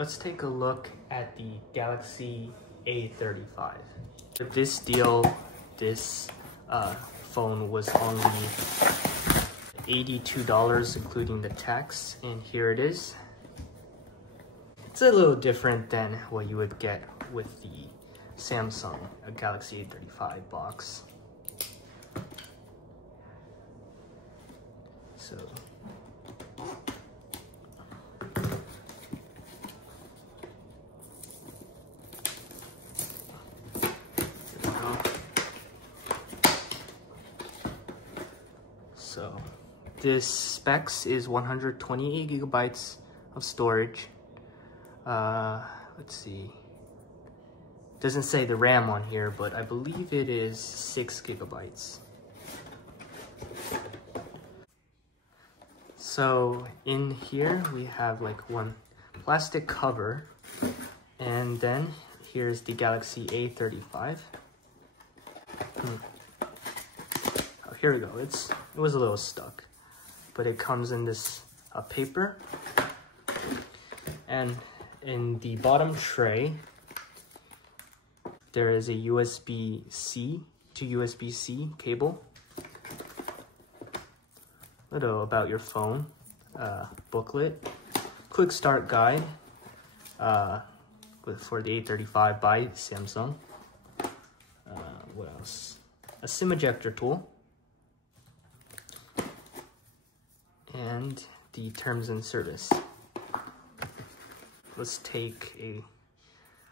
Let's take a look at the Galaxy A35. With this deal, this phone was only $82 including the tax, and here it is. It's a little different than what you would get with the Samsung Galaxy A35 box. So this specs is 128 gigabytes of storage. Let's see. Doesn't say the RAM on here, but I believe it is 6 gigabytes. So in here we have like one plastic cover, and then here's the Galaxy A35. Oh, here we go. It was a little stuck, but it comes in this paper, and in the bottom tray there is a USB-C to USB-C cable. Little about your phone, booklet, quick start guide for the A35 by Samsung. What else? A SIM ejector tool, and the terms and service. Let's take a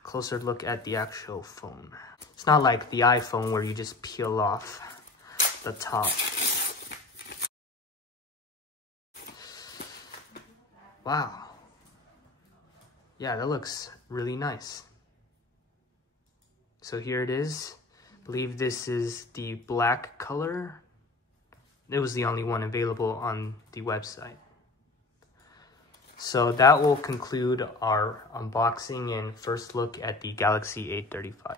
closer look at the actual phone. It's not like the iPhone where you just peel off the top. Wow. Yeah, that looks really nice. So here it is. I believe this is the black color. It was the only one available on the website. So that will conclude our unboxing and first look at the Galaxy A35.